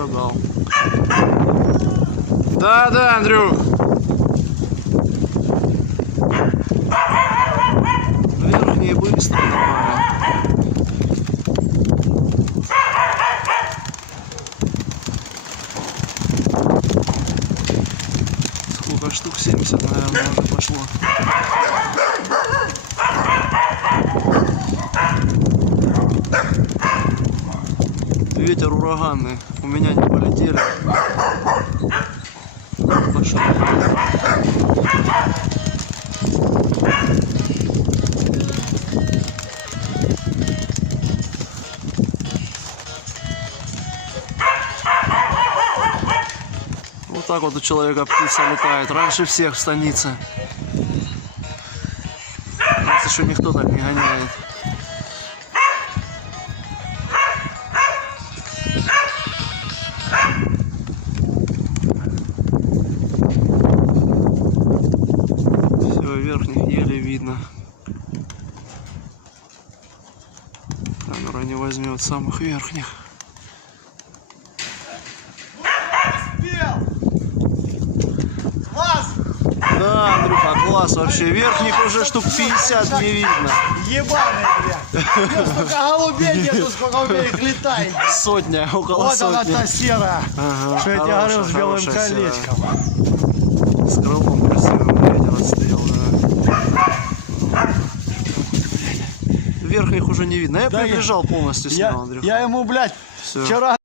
пострадал. Да, Андрюх. Верхние быстро нормально. Сколько штук? 70, наверное, уже пошло. Ветер ураганный. У меня не полетели. Пошел. Вот так вот у человека птица летает. Раньше всех в станице. Нас еще никто так не гоняет. Все, верхних еле видно. Камера не возьмет самых верхних. Да, Андрюха, класс вообще. Верхних уже штук 50 не видно. Ебаный, блядь. Столько голубей нету, сколько у меня их летает. Сотня, около Вот сотни. она та серая, Ага, что я тебе говорил, с белым колечком. Серая. С крылом красивым ветер отстоял, да. Верхних уже не видно. Я Да приближал полностью снял, Андрюха. Я ему, блядь, Всё. вчера